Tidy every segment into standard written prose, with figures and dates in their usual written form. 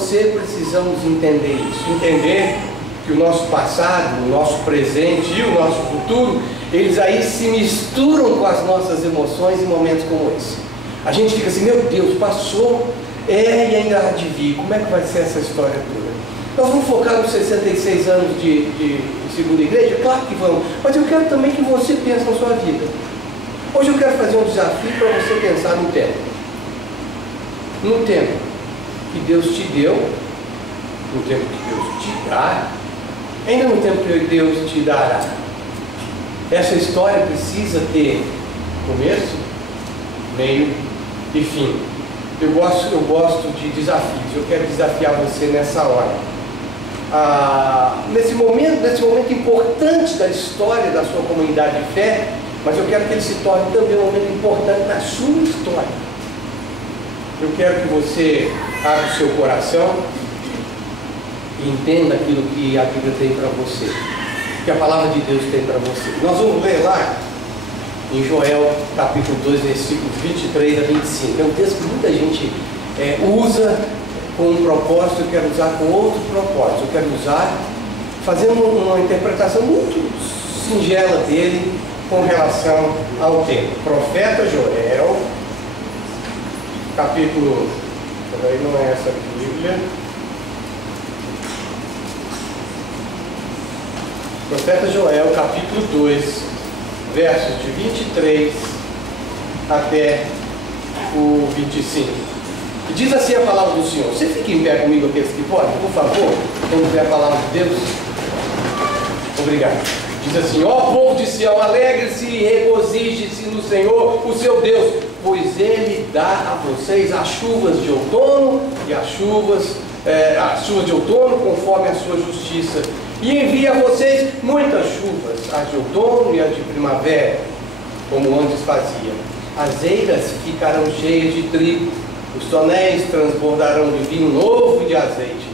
você precisamos entender isso. Entender que o nosso passado, o nosso presente e o nosso futuro, eles aí se misturam com as nossas emoções em momentos como esse. A gente fica assim, meu Deus, passou, e ainda há de vir, como é que vai ser essa história toda? Nós vamos focar nos 66 anos de segunda igreja? Claro que vamos, mas eu quero também que você pense na sua vida. Hoje eu quero fazer um desafio para você pensar no tempo. No tempo que Deus te deu, no tempo que Deus te dá, ainda no tempo que Deus te dará. Essa história precisa ter começo, meio e fim. Eu gosto de desafios. Eu quero desafiar você nessa hora. Nesse momento importante da história da sua comunidade de fé, mas eu quero que ele se torne também um momento importante na sua história. Eu quero que você abra o seu coração e entenda aquilo que a Bíblia tem para você, que a palavra de Deus tem para você. Nós vamos ler lá em Joel, capítulo 2, versículos 23 a 25. É um texto que muita gente usa com um propósito, eu quero usar com outro propósito. Eu quero usar fazendo uma interpretação muito singela dele com relação ao tempo. Profeta Joel, capítulo... Também não é essa Bíblia. Profeta Joel, capítulo 2, versos de 23 até o 25. E diz assim a palavra do Senhor. Você fica em pé comigo, aqueles que podem, por favor. Vamos ver a palavra de Deus. Obrigado. Diz assim: ó povo de Sião, alegre-se e regozije-se no Senhor, o seu Deus, pois Ele dá a vocês as chuvas de outono e as chuvas de outono conforme a sua justiça, e envia a vocês muitas chuvas, as de outono e as de primavera, como antes fazia. As eiras ficarão cheias de trigo, os tonéis transbordarão de vinho novo e de azeite.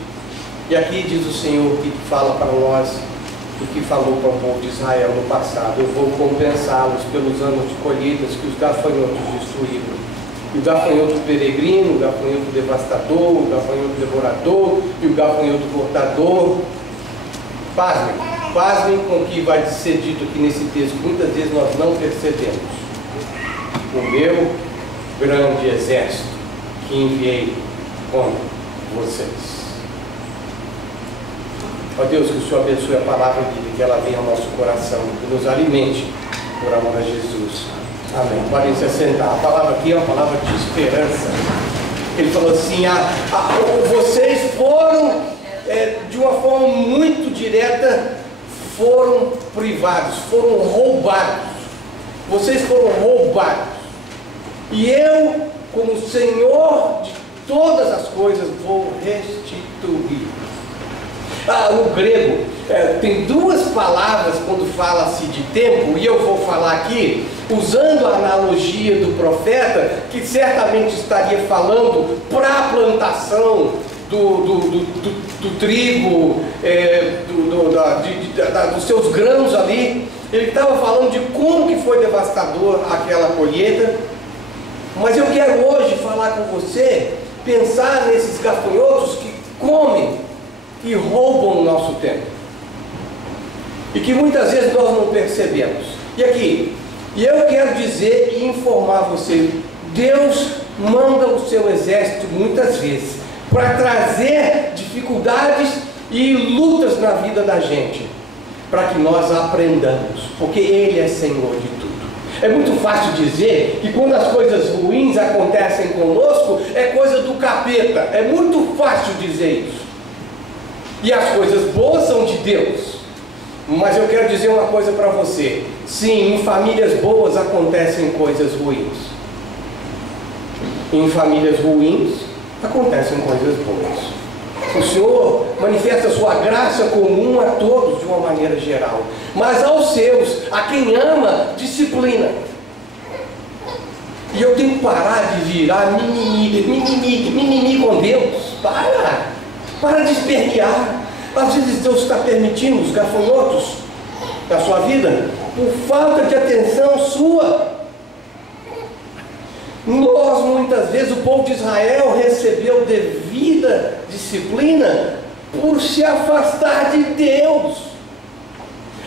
E aqui diz o Senhor que fala para nós o que falou para o povo de Israel no passado: eu vou compensá-los pelos anos de colheitas que os gafanhotos destruíram. E o gafanhoto peregrino, o gafanhoto devastador, o gafanhoto devorador e o gafanhoto cortador. Pasmem com o que vai ser dito aqui nesse texto, muitas vezes nós não percebemos. O meu grande exército que enviei contra vocês. Ó Deus, que o Senhor abençoe a palavra dele, que ela venha ao nosso coração, que nos alimente por amor a Jesus. Amém. Podem se assentar. A palavra aqui é uma palavra de esperança. Ele falou assim: vocês foram, de uma forma muito direta, foram privados, foram roubados. Vocês foram roubados. E eu, como Senhor de todas as coisas, vou restituir. No grego, tem duas palavras quando fala-se de tempo, e eu vou falar aqui, usando a analogia do profeta, que certamente estaria falando para a plantação do trigo, dos seus grãos ali. Ele estava falando de como que foi devastador aquela colheita. Mas eu quero hoje falar com você, pensar nesses gafanhotos que comem e roubam o nosso tempo, e que muitas vezes nós não percebemos. E eu quero dizer e informar você: Deus manda o seu exército muitas vezes para trazer dificuldades e lutas na vida da gente, para que nós aprendamos, porque Ele é Senhor de tudo. É muito fácil dizer que quando as coisas ruins acontecem conosco, é coisa do capeta. É muito fácil dizer isso. E as coisas boas são de Deus. Mas eu quero dizer uma coisa para você: sim, em famílias boas acontecem coisas ruins. Em famílias ruins acontecem coisas boas. O Senhor manifesta a sua graça comum a todos de uma maneira geral, mas aos seus, a quem ama, disciplina. E eu tenho que parar de virar mimimi com Deus. Para de espernear. Às vezes Deus está permitindo os gafanhotos da sua vida por falta de atenção sua. Nós, muitas vezes, o povo de Israel recebeu devido vida, disciplina, por se afastar de Deus.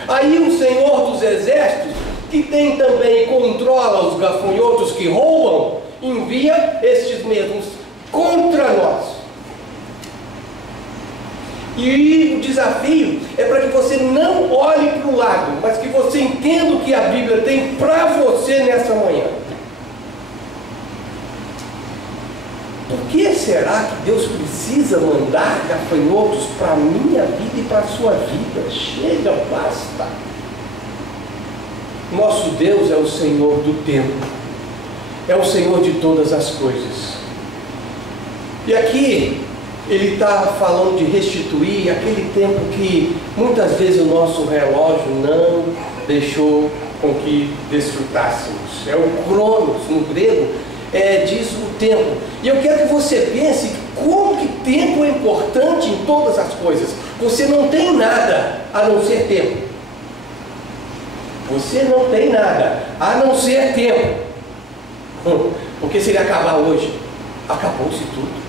Aí o Senhor dos Exércitos, que tem também e controla os gafanhotos que roubam, envia estes mesmos contra nós. E o desafio é para que você não olhe para o lado, mas que você entenda o que a Bíblia tem para você nessa manhã. Por que será que Deus precisa mandar gafanhotos para a minha vida e para a sua vida? Chega, basta. Nosso Deus é o Senhor do tempo, é o Senhor de todas as coisas. E aqui Ele está falando de restituir aquele tempo que muitas vezes o nosso relógio não deixou com que desfrutássemos. É o cronos, no grego, diz o tempo. E eu quero que você pense como que tempo é importante em todas as coisas. Você não tem nada a não ser tempo. Você não tem nada a não ser tempo. Porque se ele acabar hoje, acabou-se tudo.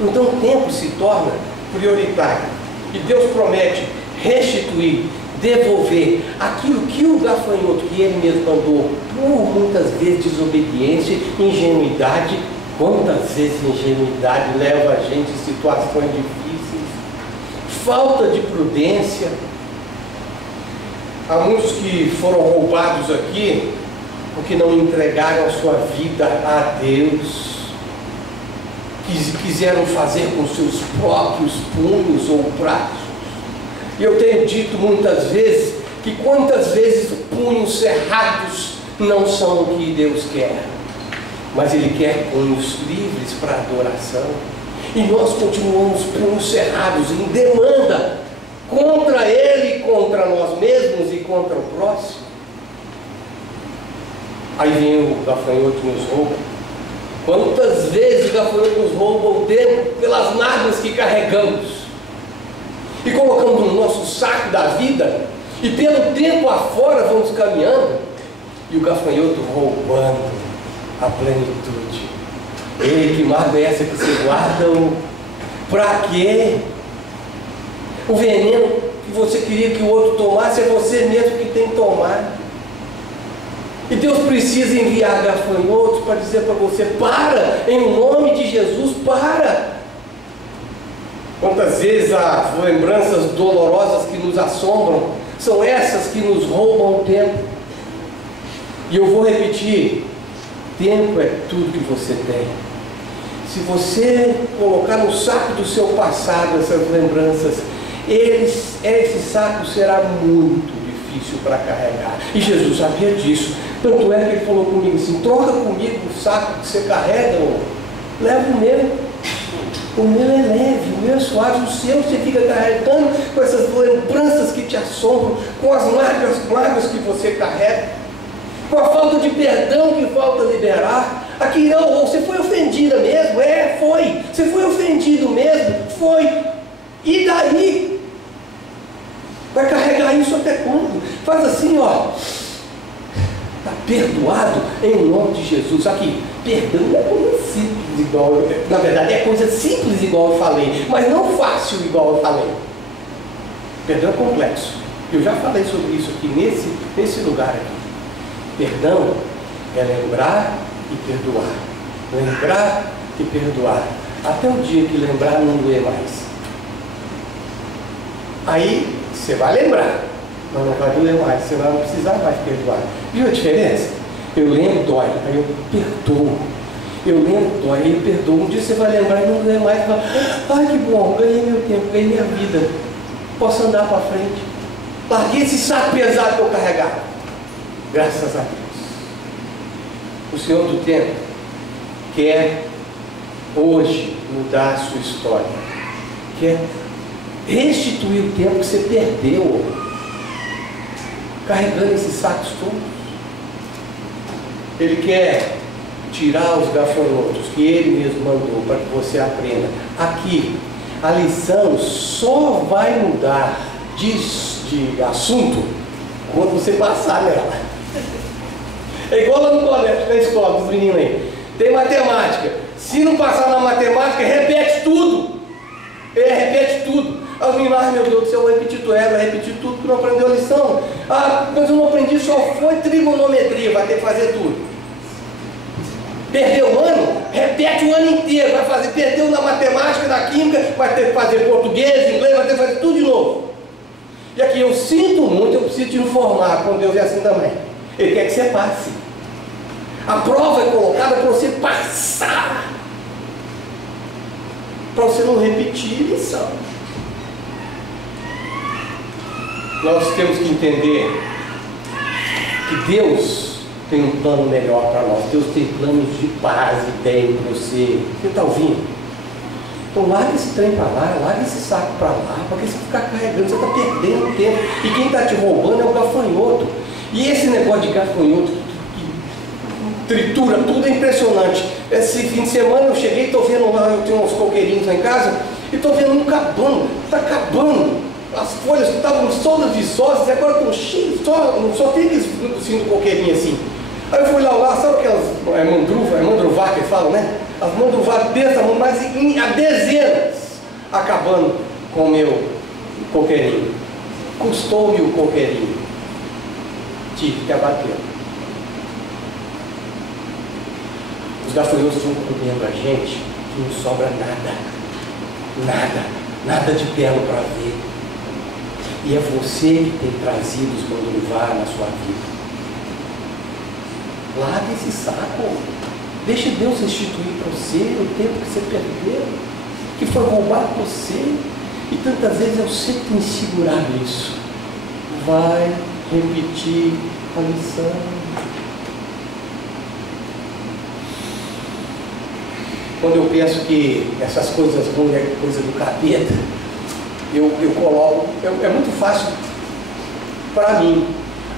Então o tempo se torna prioritário. E Deus promete restituir, devolver aquilo que o gafanhoto, que ele mesmo mandou, por muitas vezes desobediência, ingenuidade. Quantas vezes ingenuidade leva a gente em situações difíceis, falta de prudência. Há muitos que foram roubados aqui porque não entregaram a sua vida a Deus, quiseram fazer com seus próprios punhos ou braços. E eu tenho dito muitas vezes que quantas vezes punhos cerrados não são o que Deus quer, mas Ele quer punhos livres para adoração. E nós continuamos punhos cerrados em demanda contra Ele, contra nós mesmos e contra o próximo. Aí vem o gafanhoto e nos rouba. Quantas vezes o gafanhoto nos rouba o tempo pelas mágoas que carregamos e colocamos no nosso saco da vida, e pelo tempo afora vamos caminhando, e o gafanhoto roubando a plenitude. Ei, que mágoa é essa que você guarda? Para quê? O veneno que você queria que o outro tomasse é você mesmo que tem que tomar. E Deus precisa enviar gafanhotos para dizer para você: para, em nome de Jesus, para. Quantas vezes as lembranças dolorosas que nos assombram são essas que nos roubam o tempo. E eu vou repetir: tempo é tudo que você tem. Se você colocar no saco do seu passado essas lembranças, esse saco será muito difícil para carregar. E Jesus sabia disso. Tanto é que Ele falou comigo assim: troca comigo o saco que você carrega, leva o meu. O meu é leve, o meu é suave, o seu você fica carregando com essas lembranças que te assombram, com as mágoas que você carrega, com a falta de perdão que falta liberar. Aqui não, você foi ofendida mesmo? Foi. Você foi ofendido mesmo? Foi. E daí? Vai carregar isso até quando? Faz assim, ó. Está perdoado em nome de Jesus. Aqui, perdão não é coisa simples igual, na verdade é coisa simples igual eu falei, mas não fácil igual eu falei. Perdão é complexo. Eu já falei sobre isso aqui nesse lugar aqui. Perdão é lembrar e perdoar. Lembrar e perdoar. Até o dia que lembrar não doer mais. Aí você vai lembrar, mas não vai doer mais, você não precisar mais perdoar. Viu a diferença? Eu lembro, dói, aí eu perdoo. Eu lembro, dói, aí eu perdoo. Um dia você vai lembrar e não doer mais. Vai, ai que bom, ganhei meu tempo, ganhei minha vida. Posso andar para frente. Larguei esse saco pesado que eu carregava. Graças a Deus. O Senhor do tempo quer hoje mudar a sua história. Quer restituir o tempo que você perdeu, carregando esses sacos todos. Ele quer tirar os gafanhotos que Ele mesmo mandou para que você aprenda. Aqui, a lição só vai mudar de assunto quando você passar nela. É igual lá no colégio, na escola, dos meninos aí. Tem matemática. Se não passar na matemática, repete tudo. Ele repete tudo. As meninas, meu Deus do céu, eu repeti tudo, vai repetir tudo porque não aprendeu a lição. Ah, mas eu não aprendi, só foi trigonometria, vai ter que fazer tudo. Perdeu o ano? Repete o ano inteiro, vai fazer, perdeu na matemática, na química, vai ter que fazer português, inglês, vai ter que fazer tudo de novo. E aqui eu sinto muito, eu preciso te informar, com Deus é assim também. Ele quer que você passe. A prova é colocada para você passar, para você não repetir a lição. Nós temos que entender que Deus tem um plano melhor para nós. Deus tem planos de paz e bem para você. Você está ouvindo? Então larga esse trem para lá, larga esse saco para lá, porque você ficar carregando, você está perdendo tempo. E quem está te roubando é o gafanhoto. E esse negócio de gafanhoto que tritura tudo é impressionante. Esse fim de semana eu cheguei, estou vendo lá, eu tenho uns coqueirinhos lá em casa, e estou vendo um acabando, está acabando. As folhas que estavam todas viçosas, agora estão cheias, só tem aqueles assim do coqueirinho assim. Aí eu fui lá, sabe aquelas mandruvá que eles falam, né? As mandruvá desse tamanho, mas há dezenas, acabando com o meu coqueirinho. Custou-me o coqueirinho. Tive que abater. Os gafanhotos vão comendo a gente que não sobra nada de belo para ver. E é você que tem trazido os mandruvá na sua vida. Larga esse saco. Deixe Deus restituir para você o tempo que você perdeu, que foi roubado por você. E tantas vezes eu sempre tenho segurado isso. Vai repetir a lição. Quando eu penso que essas coisas ruins é coisa do capeta, eu coloco, é muito fácil para mim.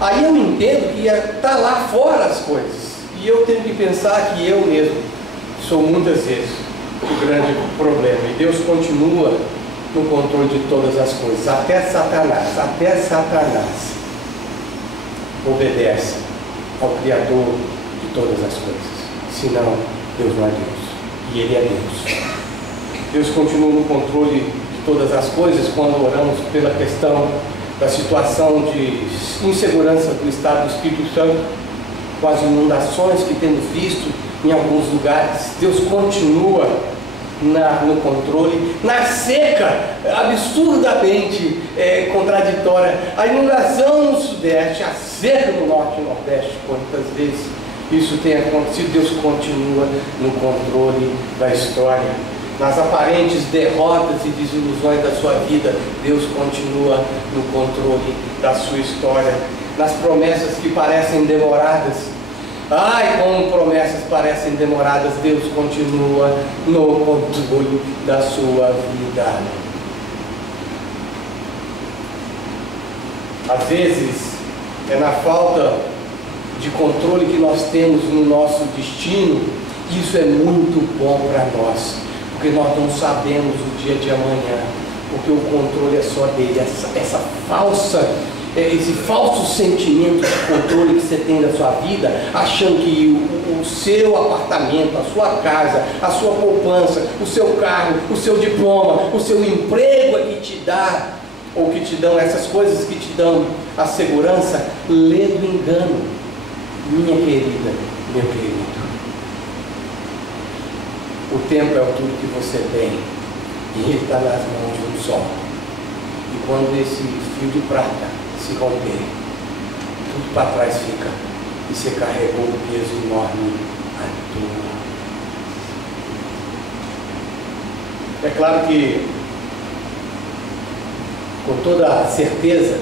Aí eu entendo que está lá fora as coisas. E eu tenho que pensar que eu mesmo sou muitas vezes o grande problema. E Deus continua no controle de todas as coisas. Até Satanás obedece ao Criador de todas as coisas. Senão, Deus não é Deus. E Ele é Deus. Deus continua no controle de todas as coisas quando oramos pela questão da situação de insegurança do estado do Espírito Santo, com as inundações que temos visto em alguns lugares. Deus continua no controle. Na seca, absurdamente contraditória, a inundação no Sudeste, a seca no Norte e Nordeste, quantas vezes isso tem acontecido, Deus continua no controle da história. Nas aparentes derrotas e desilusões da sua vida, Deus continua no controle da sua história. Nas promessas que parecem demoradas, como promessas parecem demoradas, Deus continua no controle da sua vida. Às vezes, é na falta de controle que nós temos no nosso destino. Isso é muito bom para nós, porque nós não sabemos o dia de amanhã, porque o controle é só dele. Esse falso sentimento de controle que você tem da sua vida, achando que o seu apartamento, a sua casa, a sua poupança, o seu carro, o seu diploma, o seu emprego é que te dá, ou que te dão essas coisas que te dão a segurança, lê do engano, minha querida, meu querido. O tempo é tudo que você tem, e ele está nas mãos de um só. E quando esse fio de prata se romper, tudo para trás fica, e você carregou um peso enorme à toa. É claro que, com toda certeza,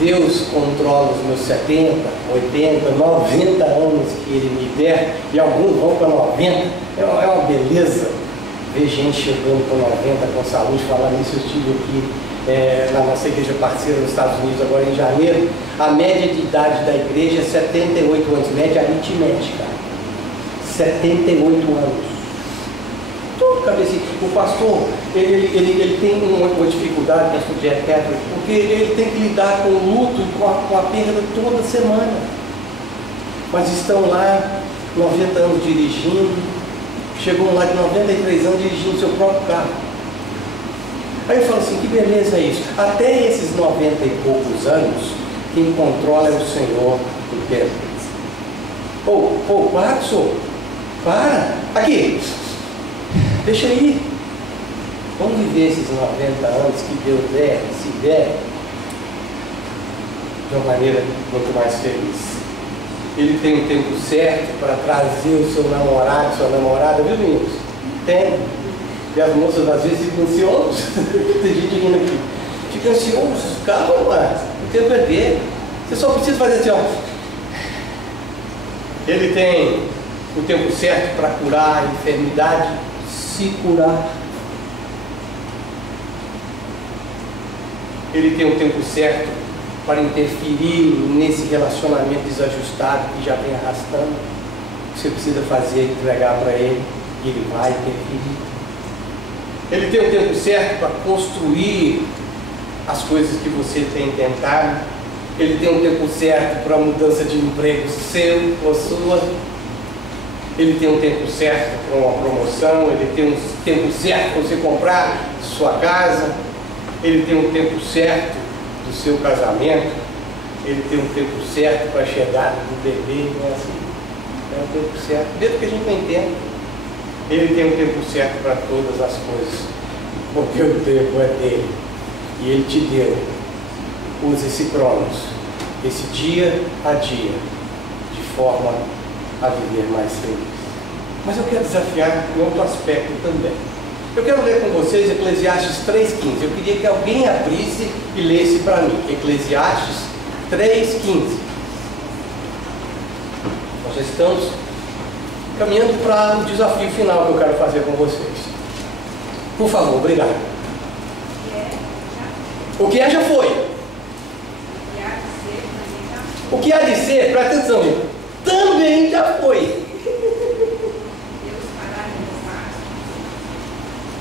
Deus controla os meus 70, 80, 90 anos que Ele me der, e alguns vão para 90, é uma beleza ver gente chegando com 90 com saúde. Falando isso, eu estive aqui na nossa igreja parceira nos Estados Unidos agora em janeiro. A média de idade da igreja é 78 anos, média aritmética, 78 anos. Todo cabecinho. O pastor, ele tem uma dificuldade, pastor Jeff Catholic, porque ele tem que lidar com o luto e com a perda toda semana. Mas estão lá, 90 anos dirigindo, chegou um lá de 93 anos dirigindo seu próprio carro. Aí eu falo assim, que beleza é isso? Até esses 90 e poucos anos, quem controla é o Senhor do tempo. Para, senhor. Para. Aqui. Deixa aí. Vamos viver esses 90 anos que Deus der, se der, de uma maneira muito mais feliz. Ele tem um tempo certo para trazer o seu namorado, sua namorada, viu, meninos? Tem. E as moças às vezes ficam ansiosas. Tem gente vindo aqui. Fica ansioso. Calma, o tempo é dele. Você só precisa fazer assim, ó. Ele tem o tempo certo para curar a enfermidade, se curar. Ele tem o tempo certo para interferir nesse relacionamento desajustado que já vem arrastando. O que você precisa fazer é entregar para ele e ele vai interferir. Ele tem o tempo certo para construir as coisas que você tem tentado. Ele tem um tempo certo para a mudança de emprego seu ou sua. Ele tem um tempo certo para uma promoção. Ele tem um tempo certo para você comprar sua casa. Ele tem um tempo certo do seu casamento. Ele tem um tempo certo para a chegada do bebê. Não é assim? É um tempo certo, mesmo que a gente não entenda. Ele tem um tempo certo para todas as coisas, porque o tempo é dele e ele te deu. Use esse cronos, esse dia a dia, de forma a viver mais feliz. Mas eu quero desafiar em outro aspecto também. Eu quero ler com vocês Eclesiastes 3,15. Eu queria que alguém abrisse e lesse para mim. Eclesiastes 3,15. Nós já estamos caminhando para o desafio final que eu quero fazer com vocês. Por favor, obrigado. O que é já foi. O que há de ser, presta atenção, gente, também já foi.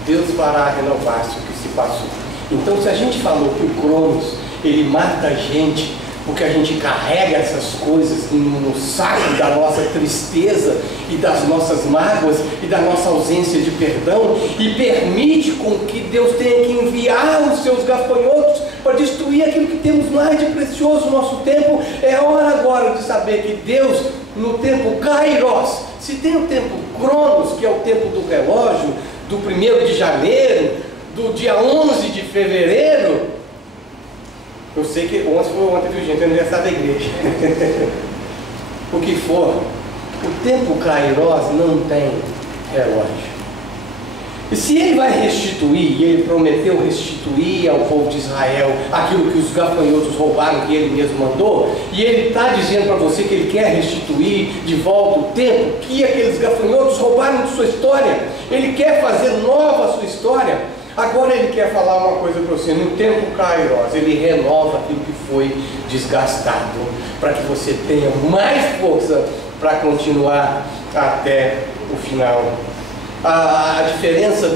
Deus fará renovar-se o que se passou. Então, se a gente falou que o Cronos, ele mata a gente, porque a gente carrega essas coisas no saco da nossa tristeza e das nossas mágoas e da nossa ausência de perdão, e permite com que Deus tenha que enviar os seus gafanhotos para destruir aquilo que temos mais de precioso no nosso tempo. É hora agora de saber que Deus, no tempo Kairos, se tem o tempo Cronos, que é o tempo do relógio, do 1º de janeiro, do dia 11 de fevereiro, eu sei que 11 foi ontem, viu, gente? É aniversário da igreja. O que for, o tempo Kairos não tem relógio. E se ele vai restituir, e ele prometeu restituir ao povo de Israel aquilo que os gafanhotos roubaram, que ele mesmo mandou, e ele está dizendo para você que ele quer restituir de volta o tempo que aqueles gafanhotos roubaram de sua história, ele quer fazer nova a sua história. Agora ele quer falar uma coisa para você. No tempo Kairos, ele renova aquilo que foi desgastado, para que você tenha mais força para continuar até o final. A diferença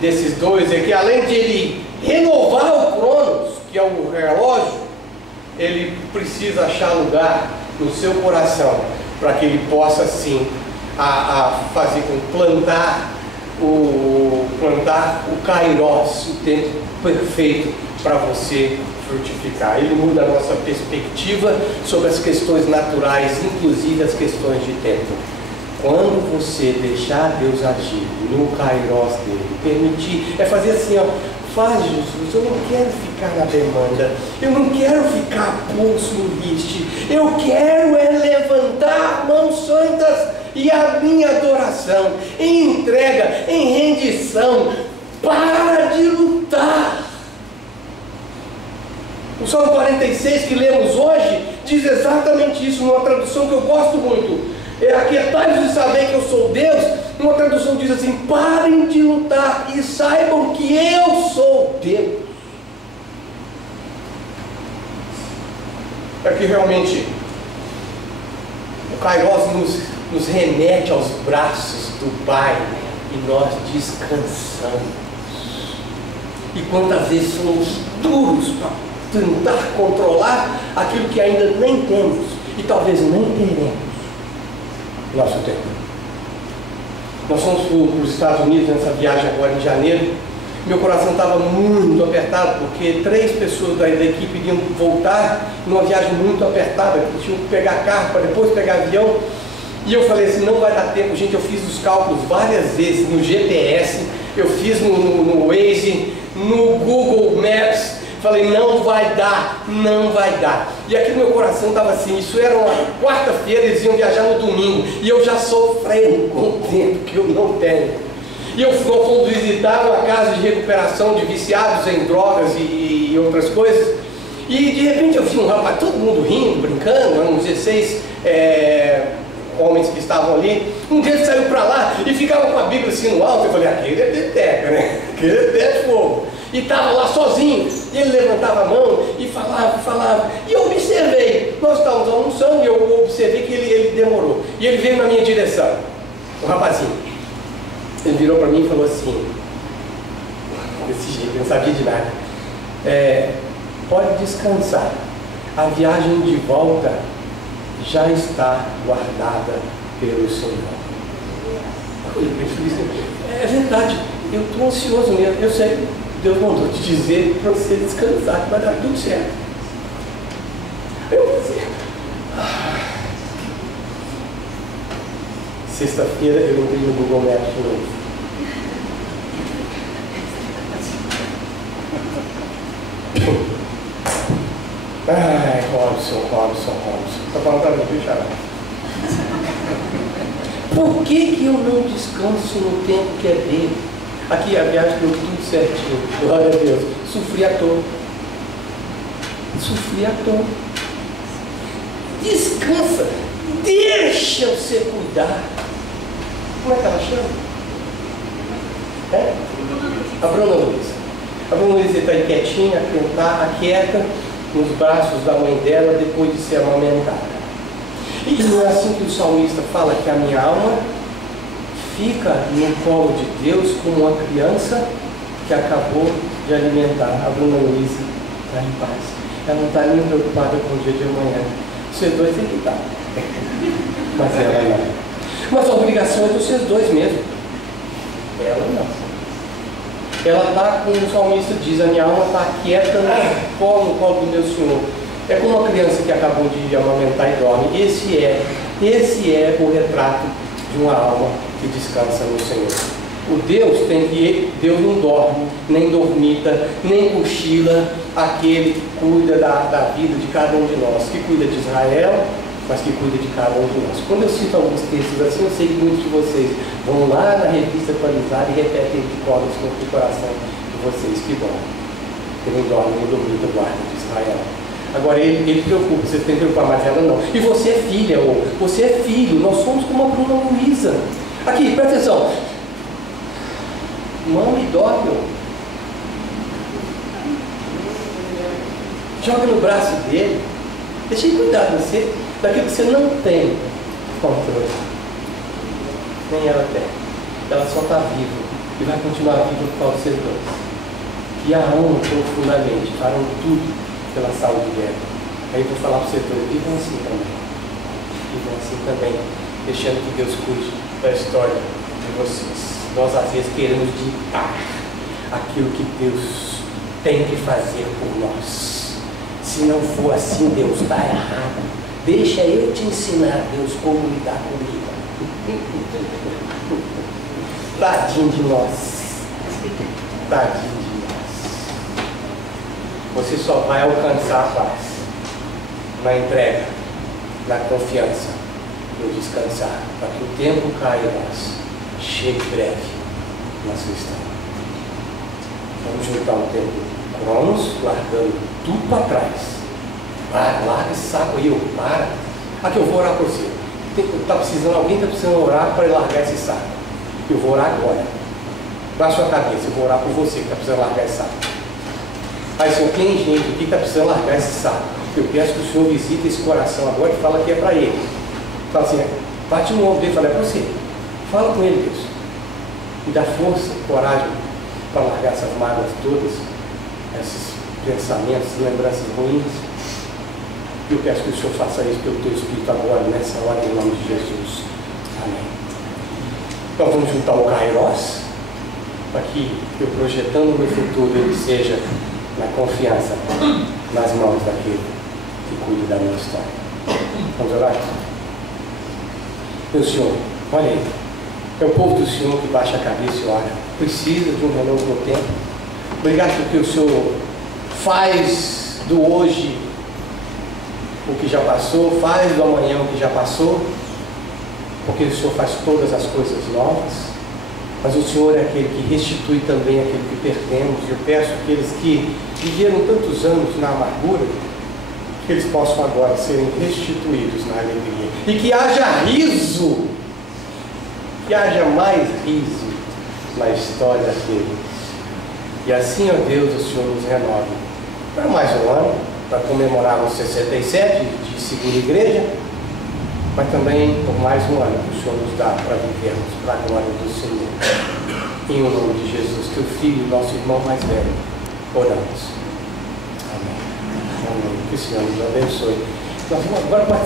desses dois é que, além de ele renovar o Cronos, que é o relógio, ele precisa achar lugar no seu coração para que ele possa sim fazer com plantar o Kairos, o tempo perfeito para você frutificar. Ele muda a nossa perspectiva sobre as questões naturais, inclusive as questões de tempo. Quando você deixar Deus agir no Kairos dele, permitir, é fazer assim, ó, faz, Jesus, eu não quero ficar na demanda, eu não quero ficar pulso no riste, eu quero levantar mãos santas e a minha adoração, em entrega, em rendição. Para de lutar. O Salmo 46 que lemos hoje diz exatamente isso, numa tradução que eu gosto muito. Aquietai-vos e saber que eu sou Deus. Uma tradução diz assim: parem de lutar e saibam que eu sou Deus. É que realmente o Kairos nos remete aos braços do Pai e nós descansamos. E quantas vezes somos duros para tentar controlar aquilo que ainda nem temos e talvez nem teremos nosso tempo. Nós fomos para os Estados Unidos nessa viagem agora em janeiro. Meu coração estava muito apertado, porque 3 pessoas da equipe iriam voltar numa viagem muito apertada, que tinham que pegar carro para depois pegar avião. E eu falei assim, não vai dar tempo, gente. Eu fiz os cálculos várias vezes no GPS, eu fiz no Waze, no Google Maps. Falei, não vai dar, não vai dar. E aqui no meu coração estava assim, isso era uma quarta-feira, eles iam viajar no domingo, e eu já sofrendo com o tempo que eu não tenho. E nós fomos visitar uma casa de recuperação de viciados em drogas e outras coisas. E de repente eu vi um rapaz, todo mundo rindo, brincando, eram 16 homens que estavam ali. Um deles saiu para lá e ficava com a Bíblia assim no alto. Eu falei, aquele é peteca, né? Aquele é pé de fogo. E estava lá sozinho, e ele levantava a mão e falava. E eu observei, nós estávamos almoçando e eu observei que ele demorou. E ele veio na minha direção, o rapazinho. Ele virou para mim e falou assim, desse jeito, eu não sabia de nada. Pode descansar, a viagem de volta já está guardada pelo Senhor. É verdade, eu estou ansioso mesmo, eu sei. Deus mandou te dizer para você descansar, que vai dar tudo certo. Eu vou dizer. Sexta-feira eu entrei no Google Maps de novo. Ai, Robson. Tá falando para mim, viu, Xará? Por que eu não descanso no tempo que é dele? Aqui a viagem deu tudo certinho, glória a Deus. Sofri à toa. Descansa, deixa você cuidar. Como é que ela chama? A Bruna Luiz. A Bruna Luiz está aí quietinha, aquieta, nos braços da mãe dela depois de ser amamentada. E não é assim que o salmista fala que a minha alma fica no colo de Deus como uma criança que acabou de alimentar. A Bruna Luiz está em paz. Ela não está nem preocupada com o dia de amanhã. Vocês dois têm que estar. Mas ela não. Mas a obrigação é dos vocês dois mesmo. Ela não. Ela está, como o salmista diz, a minha alma está quieta no colo do meu Senhor. É como uma criança que acabou de amamentar e dorme. Esse é o retrato de uma alma que descansa no Senhor. Deus não dorme, nem dormita, nem cochila, aquele que cuida da vida de cada um de nós, que cuida de Israel, mas que cuida de cada um de nós. Quando eu cito alguns textos assim, eu sei que muitos de vocês vão lá na revista atualizada e repetem de cor no coração de vocês que dormem. Que nem dorme, nem dormita, guarda de Israel. Agora ele preocupa, vocês têm que preocupar, mas ela não. E você é filha, ou você é filho, nós somos como a Bruna Luiza. Aqui, presta atenção. Mama e dorme. Joga no braço dele. Deixa ele cuidar de você, daquilo que você não tem controle. Nem ela tem. Ela só está viva e vai continuar viva por causa de vocês dois. Que a amam profundamente, farão tudo pela saúde dela. Aí eu vou falar para vocês dois, vivam assim também, deixando que Deus cuide da história de vocês. Nós às vezes queremos ditar aquilo que Deus tem que fazer por nós. Se não for assim, Deus está errado. Deixa eu te ensinar, Deus, como lidar comigo. Tadinho de nós. Tadinho de nós. Você só vai alcançar a paz na entrega, na confiança, no descansar, para que o tempo caia em nós, chegue breve na sua história. Vamos juntar um tempo Cronos, largando tudo para trás. Larga esse saco aí, para. Aqui eu vou orar por você. Alguém está precisando orar para largar esse saco. Eu vou orar agora. Baixa sua cabeça, eu vou orar por você que está precisando largar esse saco. Aí, Senhor, tem gente aqui que está precisando largar esse saco. Eu peço que o Senhor visite esse coração agora e fala que é para ele. Fala assim, bate no ombro dele e fala, é para você. Fala com ele, Deus. Me dá força, coragem para largar essas mágoas todas, esses pensamentos, lembranças ruins. Eu peço que o Senhor faça isso pelo teu Espírito agora, nessa hora, em nome de Jesus. Amém. Nós vamos juntar o Kairos, para que eu projetando no futuro ele seja na confiança, nas mãos daquele que cuida da minha história. Vamos orar? Meu Senhor, olha aí, é o povo do Senhor que baixa a cabeça e ora, precisa de um renovo no tempo. Obrigado porque o Senhor faz do hoje o que já passou, faz do amanhã o que já passou, porque o Senhor faz todas as coisas novas. Mas o Senhor é aquele que restitui também aquilo que perdemos. E eu peço àqueles que viveram tantos anos na amargura, que eles possam agora serem restituídos na alegria. E que haja riso, que haja mais riso na história deles. E assim, ó Deus, o Senhor nos renova para mais um ano, para comemorar os 67 de segunda igreja, mas também por mais um ano que o Senhor nos dá para vivermos para a glória do Senhor. Em o nome de Jesus, teu Filho, nosso irmão mais velho, oramos. Amém. Amém. Que o Senhor nos abençoe. Nós vamos agora